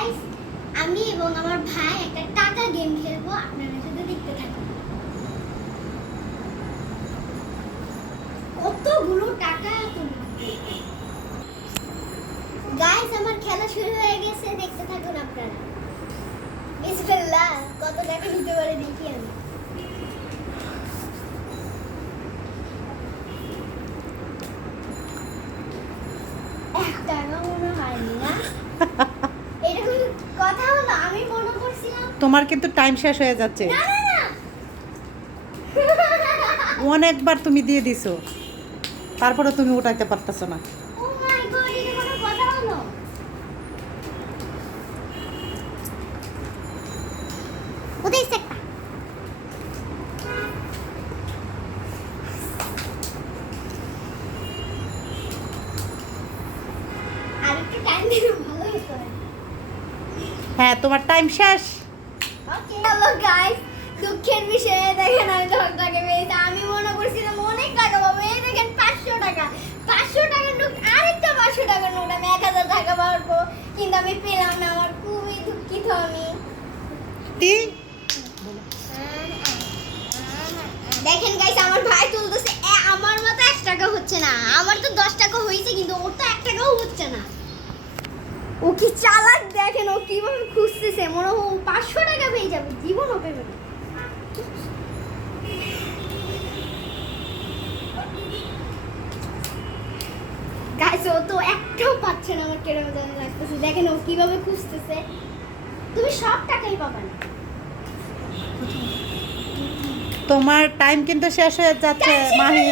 Guys, আমি এবং আমার ভাই একটা টাকা গেম খেলবো, আপনারা শুধু দেখতে থাকুন। কতগুলো টাকা গাইস, আমার খেলা শুরু হয়ে গেছে, দেখতে থাকুন আপনারা। বিসমিল্লাহ, কত টাকা দিতে পারে দেখি আমি। তোমার কিন্তু টাইম শেষ হয়ে যাচ্ছে। অনেকবার তুমি দিয়ে দিছো, তারপরে তুমি উঠাইতে পারতেছো না। হ্যাঁ, তোমার টাইম শেষ। হ্যালো গাইস, দুঃখের বিষয়ে দেখেন আমি 10 টাকা পেয়েছি। আমি মনে করছিলাম অনেক টাকা পাবো। এই দেখেন 500 টাকা, 500 টাকার নোট, আরেকটা 500 টাকার নোট। আমি 1000 টাকা পাবো, কিন্তু আমি পেলাম না। আমার খুবই দুঃখিত আমি। দেখেন গাইস, আমার ভাই তুলতেছে, আমার মতো 1 টাকা হচ্ছে না। আমার তো 10 টাকা হয়েছে, কিন্তু ওর তো 1 টাকাও হচ্ছে না। ও কি চালাক, দেখেন ও কিভাবে খুঁজতেছে। মনে হয় 500 টাকা পেয়ে যাবে, জীবন হবে না। গাইস, ও তো একটাও পাচ্ছে না। আমার কেরম জানা লাগতেছে, দেখেন ও কিভাবে খুঁজতেছে। তুমি সব টাকাই পাবে না। তোমার টাইম কিন্তু শেষ হয়ে যাচ্ছে মাহি।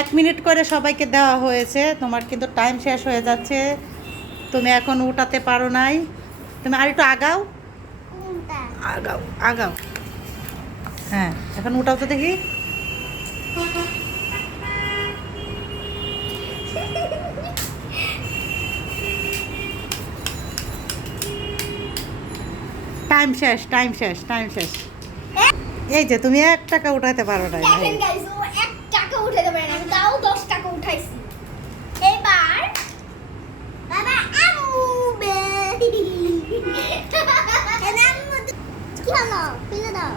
1 মিনিট করে সবাইকে দেওয়া হয়েছে, তোমার কিন্তু টাইম শেষ হয়ে যাচ্ছে। তুমি এখন উঠাতে পারো নাই। তুমি আর একটু আগাও, আগাও, আগাও। হ্যাঁ, এখন উঠাও তো দেখি। টাইম শেষ, টাইম শেষ, টাইম শেষ। এই যে তুমি 1 টাকা উঠাতে পারো না। দেখেন গাইস, ও 1 টাকা উঠাতে পারে না, আমি তাও 10 টাকা উঠাইছি। এবার বাবা আম্মু বে কি হলো, ফেলে দাও।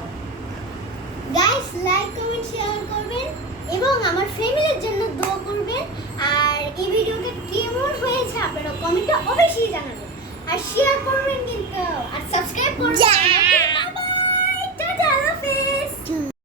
গাইস, লাইক কমেন্ট শেয়ার করবেন এবং আমার ফ্যামিলির জন্য দোয়া করবেন। আর এই ভিডিওটা কেমন হয়েছে আপনারা কমেন্টে অবশ্যই জানাবেন, আর শেয়ার করবেন কিন্তু, আর সাবস্ক্রাইব করবেন।